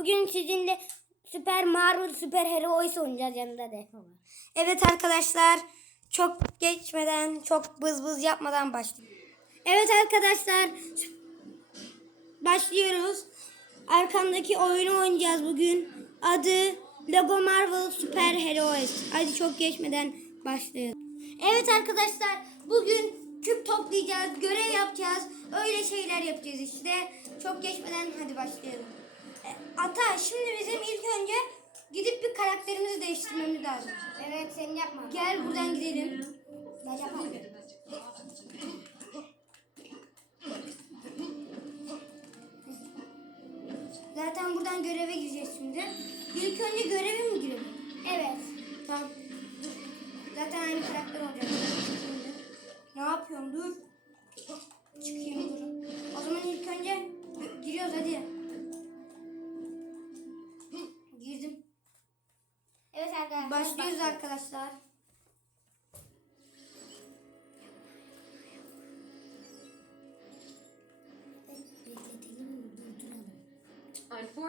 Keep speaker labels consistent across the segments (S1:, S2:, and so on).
S1: Bugün sizinle Süper Marvel Süper Heroes oynayacağız yanında var.
S2: Evet arkadaşlar çok geçmeden çok bız bız yapmadan başlayalım. Evet arkadaşlar başlıyoruz. Arkamdaki oyunu oynayacağız bugün. Adı Lego Marvel Super Heroes. Hadi çok geçmeden başlayalım. Evet arkadaşlar bugün küp toplayacağız, görev yapacağız. Öyle şeyler yapacağız işte. Çok geçmeden hadi başlayalım. Ata şimdi bizim ilk önce gidip bir karakterimizi değiştirmemiz lazım.
S1: Evet sen yapma.
S2: Gel buradan gidelim.
S1: Ben yapamam.
S2: Zaten buradan göreve gireceğiz şimdi. İlk önce göreve mi girelim?
S1: Evet.
S2: Tamam. Zaten aynı karakter olacak. Şimdi. Ne yapıyorum? Dur.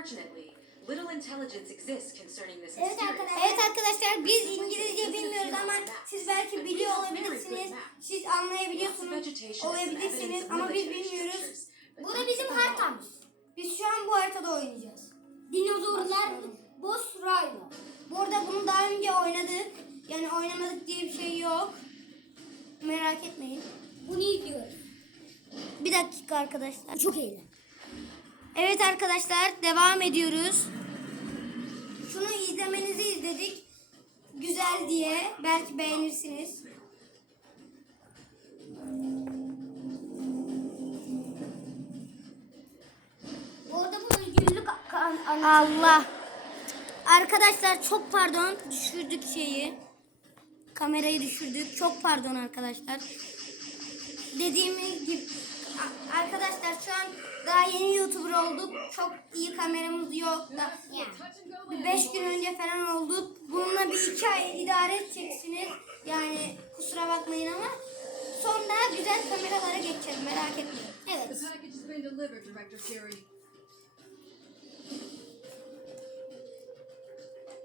S3: Unfortunately, little intelligence exists concerning this
S1: Evet
S3: mysterious
S1: arkadaşlar.
S2: Evet arkadaşlar biz İngilizce bilmiyoruz ama siz belki biliyor olabilirsiniz. Siz anlayabiliyorsunuz olabilirsiniz ama biz bilmiyoruz.
S1: Bura bizim haritamız.
S2: Biz şu an bu haritada oynayacağız.
S1: Dinozorlar Boss Rhino.
S2: Bu arada bunu daha önce oynadık. Yani oynamadık diye bir şey yok. Merak etmeyin.
S1: Bunu izliyoruz.
S2: Bir dakika arkadaşlar.
S1: Çok eğlen.
S2: Evet arkadaşlar devam ediyoruz. Şunu izlemenizi izledik. Güzel diye belki beğenirsiniz.
S1: Bu arada bu özgürlük
S2: Allah. Arkadaşlar çok pardon düşürdük şeyi. Kamerayı düşürdük. Çok pardon arkadaşlar. Dediğim gibi arkadaşlar şu an daha yeni YouTuber olduk. Çok iyi kameramız yok da. Bir beş gün önce falan olduk. Bununla bir iki ay idare edeceksiniz. Yani kusura bakmayın ama sonra güzel kameralara geçeceğiz merak etmeyin.
S1: Evet.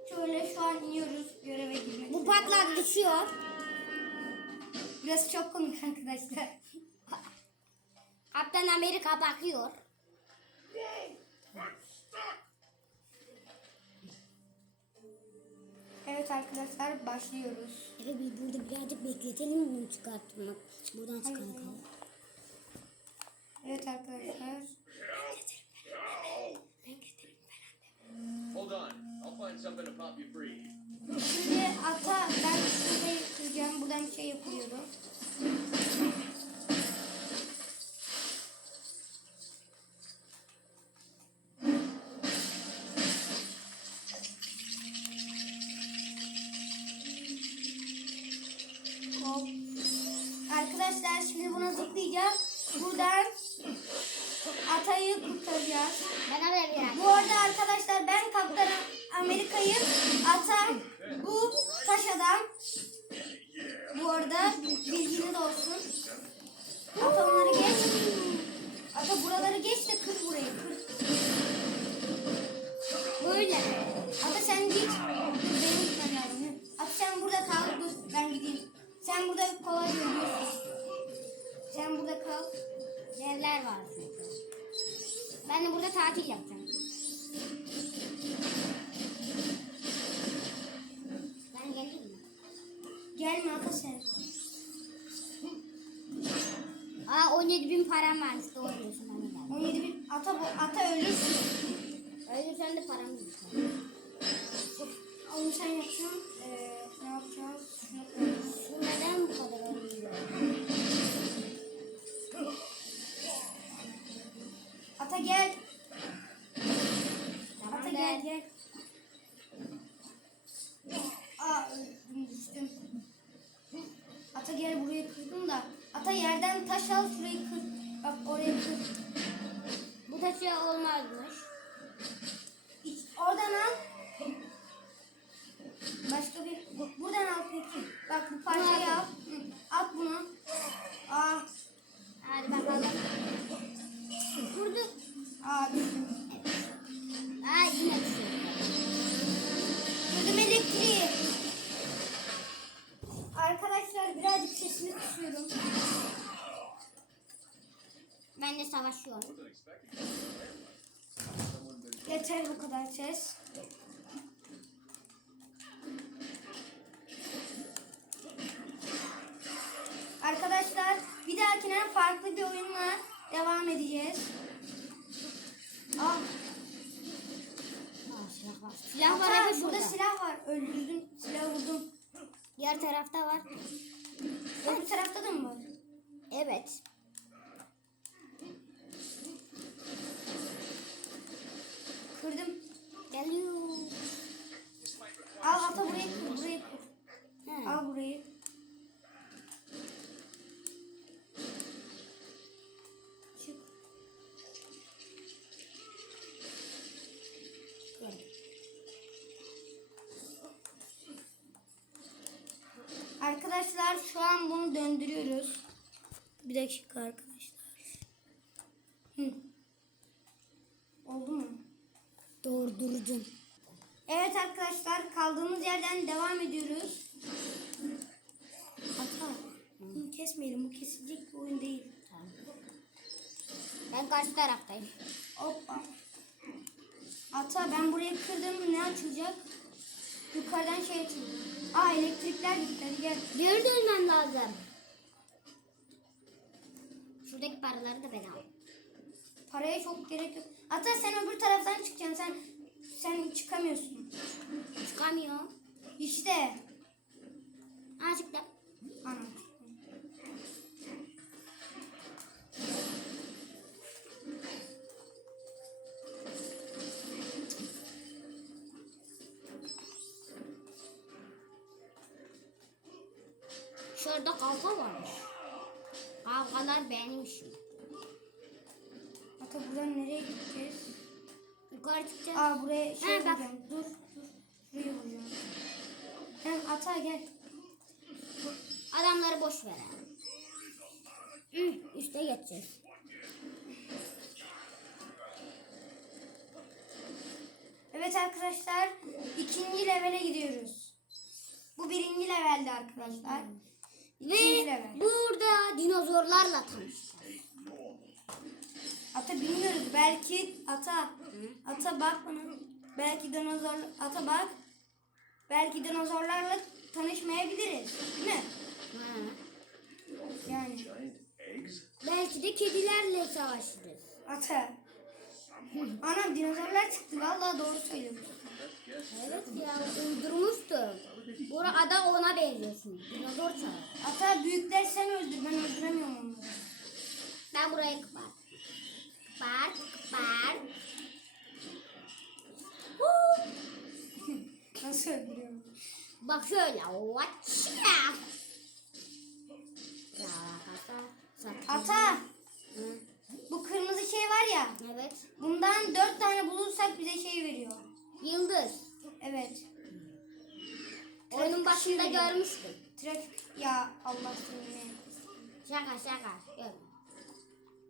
S2: Şöyle şu an iniyoruz göreve girmek.
S1: Bu patlar düşüyor.
S2: Biraz çok komik arkadaşlar.
S1: Kaptan Amerika bakıyor.
S2: Evet arkadaşlar başlıyoruz.
S1: Evet bir burada birazcık bekletelim bunu çıkartmak. Buradan çıkartalım.
S2: Evet arkadaşlar.
S4: Hold on. I'll find something to pop you free.
S2: Şimdi ata ben şurada yapacağım. Buradan bir şey yapıyorum. Kurtaracağız.
S1: Ben.
S2: Bu arada arkadaşlar ben Kaptan Amerika'yı ata bu taş adam. Bu arada bilginiz olsun. Ata onları geç. Ata buraları geç de kır burayı kır. Böyle. Ata sen git. Benim gitmem lazım. Ata sen burada kal. Ben gideyim. Sen burada kolay. Sen burada kal.
S1: Evler var. Ben de burada tatil yapacağım. Ben geleyim mi?
S2: Gelme sen.
S1: Aa 17 bin param varmış doğru diyorsun gel.
S2: 17 bin. Ata, bu, ata ölürsün.
S1: Ölürsen de param yok.
S2: Onu sen yapacaksın. Ee, ne yapacağız? Şunu
S1: neden bu kadar ölüyor?
S2: Al şurayı kır. Bak oraya kır.
S1: Bu taşı olmazmış.
S2: İç,
S1: silah var.
S2: evet burada
S1: şurada.
S2: silah var. Öldürdüm, silah vurdum.
S1: Diğer tarafta var.
S2: Öbür tarafta da mı var?
S1: Evet.
S2: Kırdım.
S1: Geliyor.
S2: Al ata burayı kır, burayı kır. Al burayı. Arkadaşlar şu an bunu döndürüyoruz. Bir dakika arkadaşlar. Hı. Oldu mu?
S1: Durdurdum.
S2: Evet arkadaşlar kaldığımız yerden devam ediyoruz. Ata bunu kesmeyelim bu kesilecek bir oyun değil.
S1: Ben karşı taraftayım.
S2: Hoppa. Ata ben burayı kırdım ne açılacak? Yukarıdan şey açılacak. Aa elektrikler gitti hadi gel.
S1: Geri dönmem lazım. Şuradaki paraları da ben alayım.
S2: Paraya çok gerek yok. Ata sen öbür taraftan çıkacaksın sen sen çıkamıyorsun.
S1: Çıkamıyor.
S2: İşte.
S1: Aa çıktı.
S2: Anam.
S1: Şurada kavga varmış. Kavgalar benim işim.
S2: Ata buradan nereye gideceğiz?
S1: Yukarı çıkacağız.
S2: Aa buraya şey
S1: He, bak.
S2: Dur dur. Şuraya vuracağım. Hem ata gel.
S1: Adamları boş ver. Hı, üste geçeceğiz.
S2: Evet arkadaşlar ikinci levele gidiyoruz. Bu birinci levelde arkadaşlar.
S1: Ve burada dinozorlarla tanışacağız.
S2: Ata bilmiyoruz. Belki ata. Ata bak bana. Belki dinozor. Ata bak. Belki dinozorlarla tanışmayabiliriz. Değil mi?
S1: Ha.
S2: Yani.
S1: Belki de kedilerle savaşırız.
S2: Ata. Anam dinozorlar çıktı. Vallahi doğru söylüyorsun.
S1: Evet ya uydurmuştum. Burada ona benziyorsun. Dinozor çağır.
S2: Ata büyükler sen öldür. Ben öldüremiyorum onları.
S1: Ben buraya kıpar. Kıpar, kıpar.
S2: Nasıl öldürüyorum?
S1: Bak şöyle. Watch ya. Ya hata. satayım.
S2: Ata.
S1: Hı,
S2: Bu kırmızı şey var ya.
S1: Evet.
S2: Bundan dört tane bulursak bize şey veriyor.
S1: Yıldız.
S2: Evet.
S1: Oyunun başında görmüştüm.
S2: Trafik. Ya Allah seni.
S1: Şaka şaka. Gör.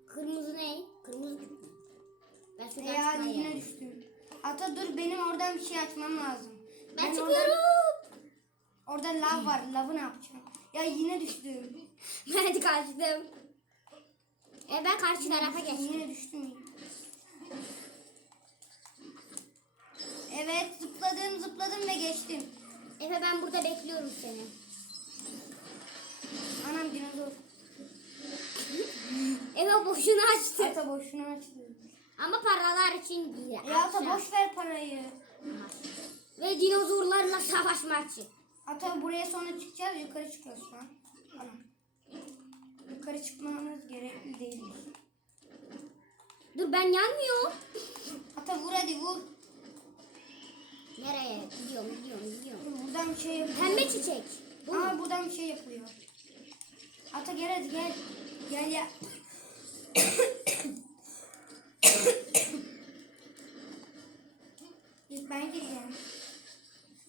S1: Kırmızı ne? Kırmızı? Ben şuradan
S2: Ya yine düştüm. Ata dur benim oradan bir şey açmam lazım.
S1: Ben
S2: oradan-
S1: çıkıyorum.
S2: orada lav var. Lavı ne yapacağım? Ya yine düştüm.
S1: Ben kaçtım. E ben karşı tarafa geçtim.
S2: Yine düştüm. Evet zıpladım zıpladım ve geçtim.
S1: Efe ben burada bekliyorum seni.
S2: Anam dinozor.
S1: Efe boşuna açtı.
S2: Ata boşuna açtı.
S1: Ama paralar için değil.
S2: Ya ata boş ver parayı.
S1: Ve dinozorlarla savaşmak için.
S2: Ata buraya sonra çıkacağız. Yukarı çıkıyoruz şu an. Anam. Yukarı çıkmamız gerekli değil.
S1: Dur ben yanmıyorum.
S2: Ata vur hadi vur.
S1: Nereye? Gidiyorum gidiyorum gidiyorum.
S2: Buradan bir şey yapıyor.
S1: Pembe çiçek. Bu mu?
S2: Aa buradan bir şey yapıyor. Ata gel hadi gel. Gel ya. İlk ben gireceğim.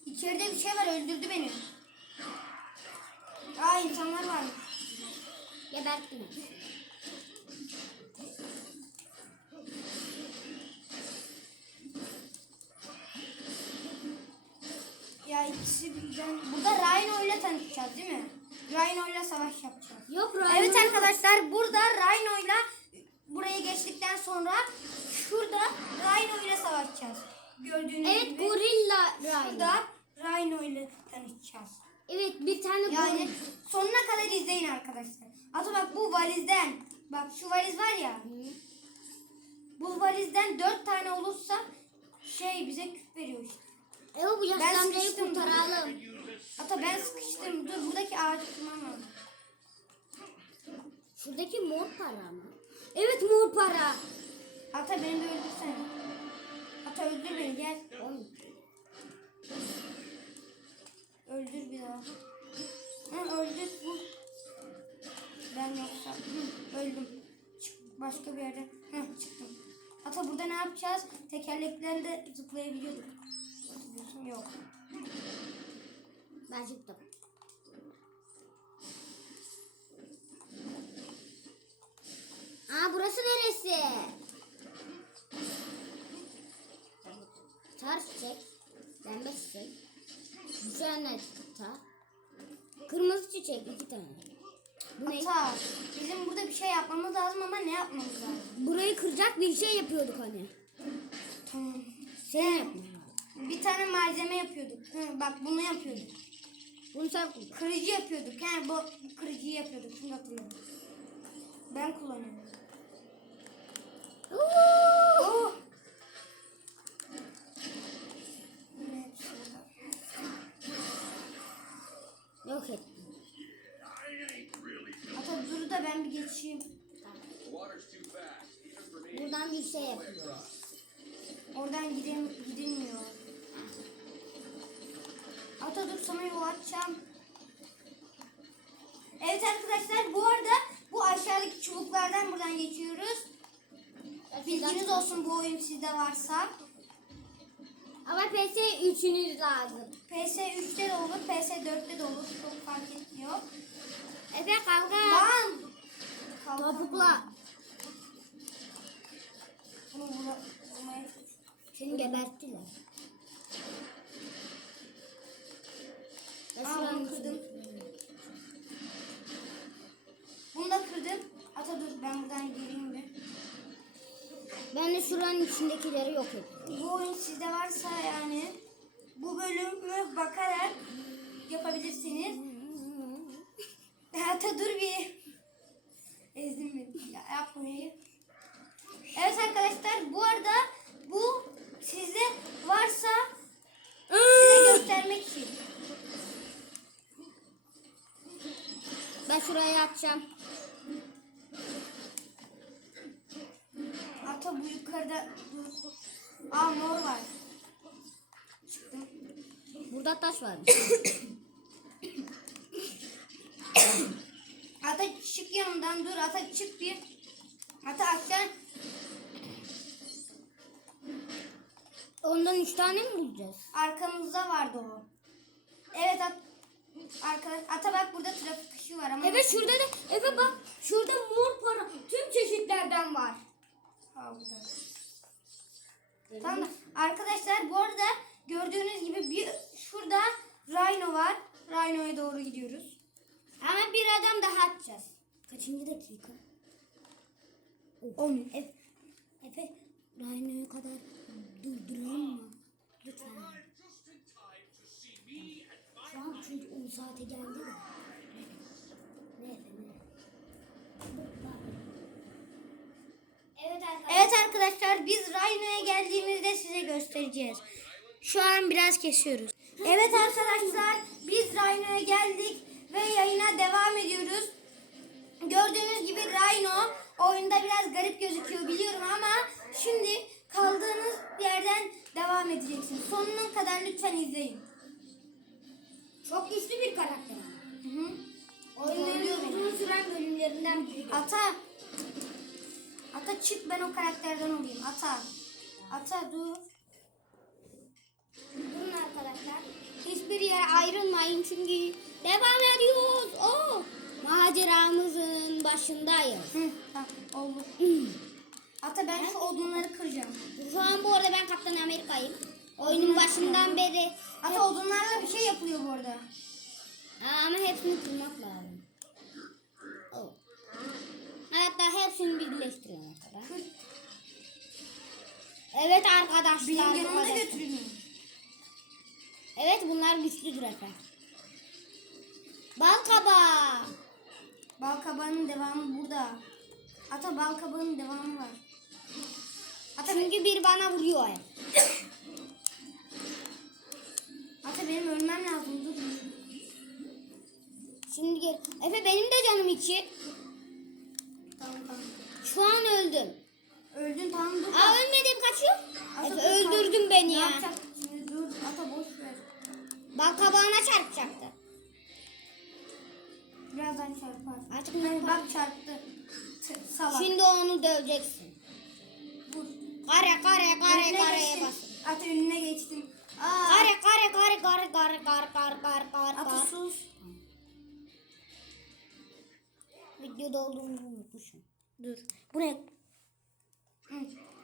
S2: İçeride bir şey var öldürdü beni. Aa insanlar var.
S1: Geberttim.
S2: Şurada Rhino ile savaşacağız. Gördüğünüz
S1: Evet
S2: gibi.
S1: gorilla Rhino.
S2: Burada Rhino ile tanışacağız.
S1: Evet bir tane
S2: Yani
S1: gorilla.
S2: sonuna kadar izleyin arkadaşlar. Hatta bak bu valizden. Bak şu valiz var ya. Bu valizden dört tane olursa şey bize küp veriyor işte.
S1: Evet bu
S2: sıkıştım.
S1: kurtaralım.
S2: Hatta ben sıkıştım. Dur buradaki ağacı kırmam lazım.
S1: Şuradaki mor para mı? Evet mor para.
S2: Hatta beni de öldürsene. Hatta öldür beni gel.
S1: Oğlum,
S2: Öldür bir daha. Hı, öldür bu. Ben yoksa hı, öldüm. Çık başka bir yerde. Hı, çıktım. Hatta burada ne yapacağız? Tekerleklerle zıplayabiliyorduk. Yok.
S1: Ben çıktım. Çiçek iki tane. Bu ne?
S2: Hatta bizim burada bir şey yapmamız lazım ama ne yapmamız lazım?
S1: Burayı kıracak bir şey yapıyorduk hani.
S2: Tamam.
S1: Sen yapman lazım.
S2: Bir tane malzeme yapıyorduk. Hı, bak bunu yapıyorduk.
S1: Bunu sen.
S2: Kırıcı yapıyorduk. He bu kırıcıyı yapıyorduk. Şunu hatırlıyorum. Ben kullanıyorum. Oh! Oradan gidem gidilmiyor. Dur sana yol açacağım. Evet arkadaşlar bu arada bu aşağıdaki çubuklardan buradan geçiyoruz. Bilginiz olsun bu oyun sizde varsa.
S1: Ama PS 3'ünüz lazım.
S2: PS3'te de olur, PS4'te de olur. Çok fark etmiyor.
S1: Efe kavga.
S2: Lan!
S1: Topukla. Seni geberttiler. Ben
S2: Aa, bunu kırdım. Bunu da kırdım. Ata dur ben buradan gireyim bir.
S1: Ben de şuranın içindekileri yok ettim.
S2: Bu oyun sizde varsa yani bu bölümü bakarak yapabilirsiniz. Ata dur bir. Ezdim beni. Ya, yapmayı. Evet arkadaşlar bu arada bu sizde varsa size göstermek için.
S1: Ben şuraya yapacağım.
S2: Ata bu yukarıda. Aa mor var. Çıktım.
S1: Burada taş var.
S2: Ata çık yanımdan dur. Ata çık bir. Ata aşağı.
S1: Ondan üç tane mi bulacağız?
S2: Arkamızda vardı o. Evet at. Arkadaş, ata bak burada trafik ışığı var ama.
S1: Evet şurada da Efe bak şurada mor para tüm çeşitlerden var.
S2: Ha, burada. Tamam da arkadaşlar bu arada gördüğünüz gibi bir şurada Rhino var. Rhino'ya doğru gidiyoruz.
S1: Ama bir adam daha atacağız. Kaçıncı dakika?
S2: 10.
S1: Efe, Efe Rhino'ya kadar durduralım mı? Lütfen. Şu an çünkü 10 saate geldi de. Ne Efe ne? Evet arkadaşlar.
S2: Evet arkadaşlar biz Rhino'ya geldiğimizde size göstereceğiz. Şu an biraz kesiyoruz. Evet arkadaşlar biz Rhino'ya geldik ve yayına devam ediyoruz. Gördüğünüz gibi Rhino oyunda biraz garip gözüküyor biliyorum ama şimdi kaldığınız yerden devam edeceksiniz. Sonuna kadar lütfen izleyin.
S1: Çok güçlü bir karakter.
S2: Hı hı. Beni.
S1: uzun süren bölümlerinden biri.
S2: Ata. Ata çık ben o karakterden olayım. Ata. Ata dur.
S1: Durun arkadaşlar. Hiçbir yere ayrılmayın çünkü devam ediyoruz. Oh, maceramızın başındayız.
S2: Hı, tamam oldu. Ata ben şu odunları kıracağım.
S1: Şu an bu arada ben Kaptan Amerika'yım. Oyunun başından beri.
S2: Ata odunlarla bir şey yapılıyor bu arada.
S1: Aa, ama hepsini kırmak lazım. Oh. Hatta hepsini birleştiriyor mesela. Evet arkadaşlar.
S2: Benim yanımda
S1: arkadaşlar.
S2: götürün.
S1: Evet bunlar güçlüdür efendim. Bal kabağı.
S2: Bal kabağının devamı burada. Ata bal kabağının devamı var. Ata,
S1: Çünkü bir bana vuruyor. hep.
S2: ata benim ölmem lazım. Dur.
S1: Şimdi gel. Efe benim de canım iki.
S2: Tamam tamam.
S1: Şu an öldüm.
S2: Öldün tamam dur.
S1: Aa ölmedim kaçıyor.
S2: Ata,
S1: Efe öldürdün beni
S2: Ne
S1: ya.
S2: yapacak? Şimdi dur. Ata boş ver.
S1: Bal kabağına çarpacaktı.
S2: Birazdan çarpar.
S1: Artık ne
S2: bak çarptı. Salak.
S1: Şimdi onu döveceksin. Kare kare kare
S2: Önüne
S1: kareye
S2: geçtim.
S1: bas.
S2: Ata önüne geçtim. Aa.
S1: Kare kare kare kare kare kare kare kare kare
S2: Ata
S1: kare.
S2: sus.
S1: Videoda olduğumuzu unutmuşum.
S2: Dur. Buraya. Hı.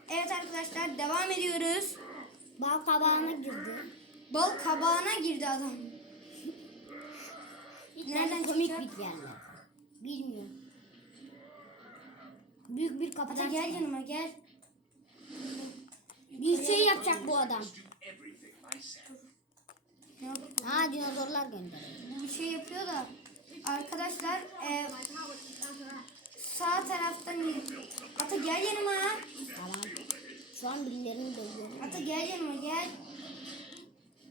S2: Evet arkadaşlar devam ediyoruz.
S1: Bal kabağına girdi.
S2: Bal kabağına girdi adam.
S1: Nereden
S2: Nereden
S1: komik
S2: çıkacak?
S1: bir yerler. Bilmiyorum. Büyük bir kapıdan
S2: Ata gel
S1: çıkıyor.
S2: yanıma gel.
S1: Bir şey yapacak bu adam. Ha dinozorlar gönderiyor.
S2: Bir şey yapıyor da. Arkadaşlar e, sağ taraftan Ata gel yanıma.
S1: Tamam. Şu an birilerini dövüyorum.
S2: Ata gel yanıma gel.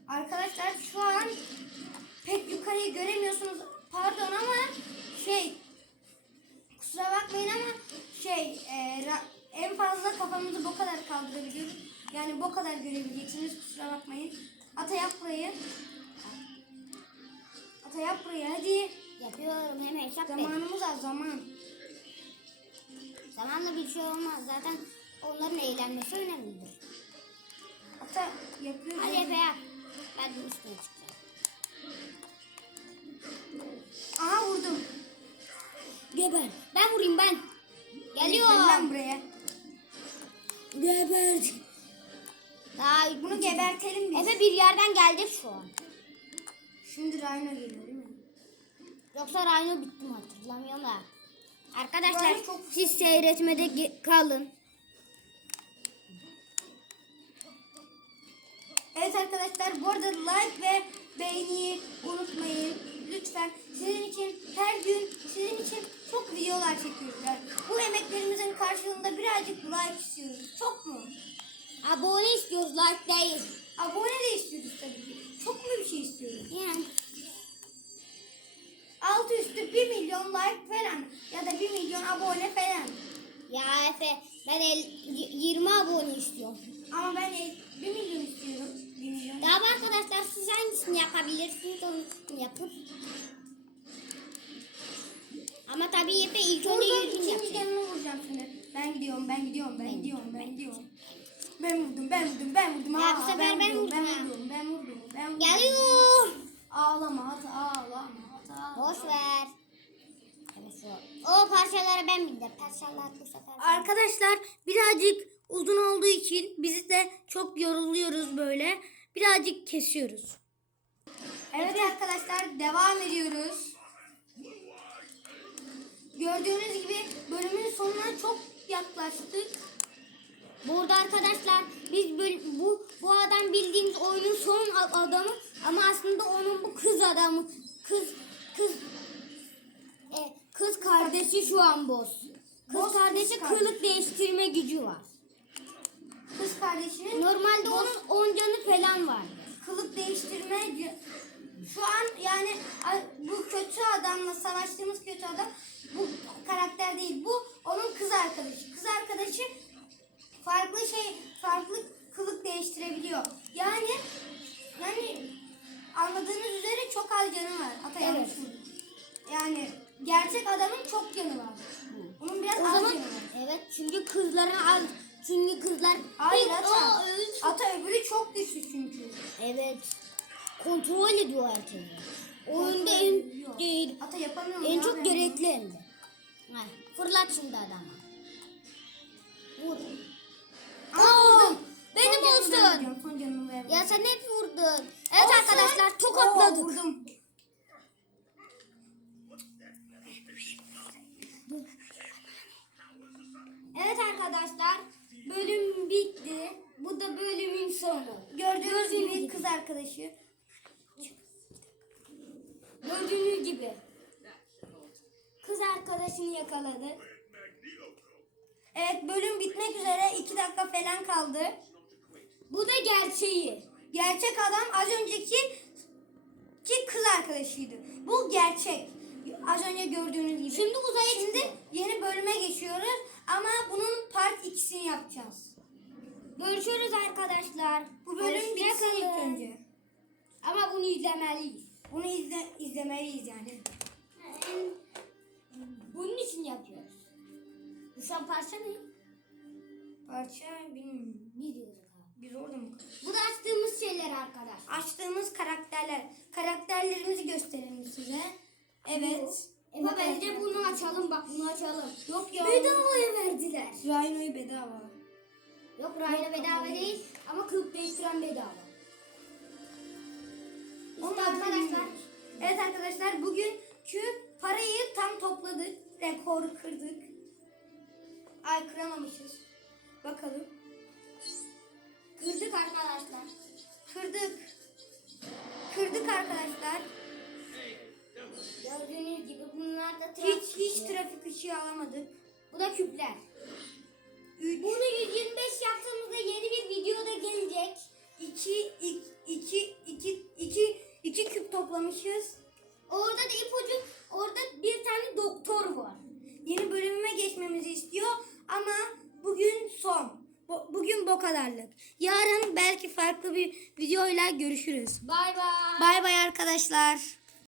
S2: Arkadaşlar şu an pek yukarıyı göremiyorsunuz. Pardon ama şey kusura bakmayın ama şey e, en fazla kafamızı bu kadar kaldırabiliyoruz. Yani bu kadar görebileceksiniz kusura bakmayın. Ata yap burayı. Ata yap burayı hadi.
S1: Yapıyorum hemen hesap.
S2: Zamanımız az zaman.
S1: Zamanla bir şey olmaz. Zaten onların eğlenmesi önemlidir.
S2: Ata yapıyoruz.
S1: Hadi Efe yap. Ben de üstüne çıkacağım.
S2: Aha vurdum.
S1: Geber. Ben vurayım ben.
S2: Gel
S1: Geliyor.
S2: lan buraya.
S1: Geber. Daha
S2: Bunu gebertelim biz.
S1: Efe bir yerden geldik şu an.
S2: Şimdi Rhino geliyor değil mi?
S1: Yoksa Rhino bitti mi hatırlamıyorum da. Arkadaşlar
S2: Rhino çok-
S1: siz seyretmede kalın.
S2: Evet arkadaşlar bu arada like ve beğeniyi unutmayın. Lütfen sizin için her gün sizin için çok videolar çekiyoruz. Bu emeklerimizin karşılığında birazcık like istiyoruz. Çok mu?
S1: Abone istiyoruz like değil.
S2: Abone de istiyoruz tabii ki. Çok mu bir şey istiyoruz?
S1: Yani
S2: Altı üstü 1 milyon like falan ya da 1 milyon abone falan.
S1: ya Efe ben el, y- 20 abone istiyorum.
S2: Ama ben 1 milyon istiyorum. 1 milyon.
S1: Tamam arkadaşlar siz hangisini yapabilirsiniz onu yapın. Ama tabii Efe ilk önce
S2: Vurdum
S1: 100 bin yapacak.
S2: Ben gidiyorum, ben gidiyorum, ben gidiyorum, ben gidiyorum. Ben vurdum, ben vurdum, ben vurdum.
S1: Ya bu sefer ben vurdum
S2: ben vurdum, ben vurdum, ben vurdum.
S1: Geliyor.
S2: Ağlama, at, ağlama, at, ağlama.
S1: Boş ver. O parçalara ben bindim. Parçalar bu sefer. ben-
S2: Arkadaşlar birazcık uzun olduğu için biz de çok yoruluyoruz böyle. Birazcık kesiyoruz. Evet arkadaşlar devam ediyoruz. Gördüğünüz gibi bölümün sonuna çok yaklaştık.
S1: Burada arkadaşlar biz böl- bu bu adam bildiğimiz oyunun son adamı ama aslında onun bu kız adamı kız kız e, kız kardeşi şu an boss. Kız
S2: Boss kız
S1: kardeşi
S2: kardeş.
S1: kılık değiştirme gücü var.
S2: Kız kardeşinin
S1: Normalde
S2: boss
S1: onun 10 canı falan var.
S2: kılık değiştirme şu an yani bu kötü adamla savaştığımız kötü adam bu karakter değil bu onun kız arkadaşı kız arkadaşı farklı şey farklı kılık değiştirebiliyor yani yani anladığınız üzere çok az canı var Ata
S1: Evet.
S2: yani gerçek adamın çok canı var onun biraz
S1: O
S2: az
S1: zaman
S2: canı var
S1: evet çünkü kızların az çünkü kızlar
S2: Hayır Ata. Ata öbürü çok güçlü çünkü.
S1: Evet. Kontrol ediyor herkesi. Oyunda
S2: Kontrol
S1: en değil,
S2: Ata yapamıyorum
S1: en çok gerekli hem de. Fırlat şimdi adama. Vur.
S2: Vurdum.
S1: benim
S2: Son
S1: olsun.
S2: Son canımı vereceğim.
S1: Ya sen hep vurdun. Evet
S2: Olsun.
S1: arkadaşlar
S2: Oo,
S1: tokatladık.
S2: vurdum.
S1: arkadaşlar bölüm bitti. Bu da bölümün sonu.
S2: Gördüğünüz gibi kız arkadaşı.
S1: Gördüğünüz gibi. Kız arkadaşını yakaladı.
S2: Evet bölüm bitmek üzere 2 dakika falan kaldı.
S1: Bu da gerçeği.
S2: Gerçek adam az önceki ki kız arkadaşıydı. Bu gerçek. Az önce gördüğünüz gibi.
S1: Şimdi uzaya
S2: Şimdi
S1: çıktı.
S2: yeni bölüme geçiyoruz ama bunun part 2'sini yapacağız.
S1: Görüşürüz arkadaşlar.
S2: Bu bölüm bitsin ilk önce.
S1: Ama bunu izlemeliyiz.
S2: Bunu izle, izlemeliyiz yani.
S1: Bunun için yapıyoruz. Bu son parça ne?
S2: Parça bilmiyorum.
S1: Biliyoruz abi.
S2: Biz orada mı?
S1: Bu da açtığımız şeyler arkadaşlar.
S2: Açtığımız karakterler. Karakterlerimizi gösterelim size. Evet.
S1: Ama bence bunu açalım bak bunu açalım.
S2: Yok ya.
S1: Bedavaya verdiler.
S2: Rhino'yu bedava.
S1: Yok Rayla bedava değil ama kılık değiştiren bedava. İşte arkadaşlar
S2: Evet arkadaşlar bugünkü parayı tam topladık. Rekoru kırdık. Ay kıramamışız. Bakalım.
S1: kırdık arkadaşlar.
S2: Kırdık. Kırdık arkadaşlar.
S1: Gördüğünüz gibi bunlar da
S2: Hiç
S1: trafik
S2: hiç
S1: ışığı.
S2: trafik ışığı alamadık.
S1: Bu da küpler.
S2: Üç,
S1: Bunu 125 yaptığımızda yeni bir video da gelecek.
S2: iki, iki, iki, iki, iki, iki küp toplamışız.
S1: Orada da ipucu, orada bir tane doktor var.
S2: Yeni bölümüme geçmemizi istiyor ama bugün son. Bu- bugün bu kadarlık. Yarın belki farklı bir videoyla görüşürüz.
S1: Bay bay.
S2: Bay bay arkadaşlar.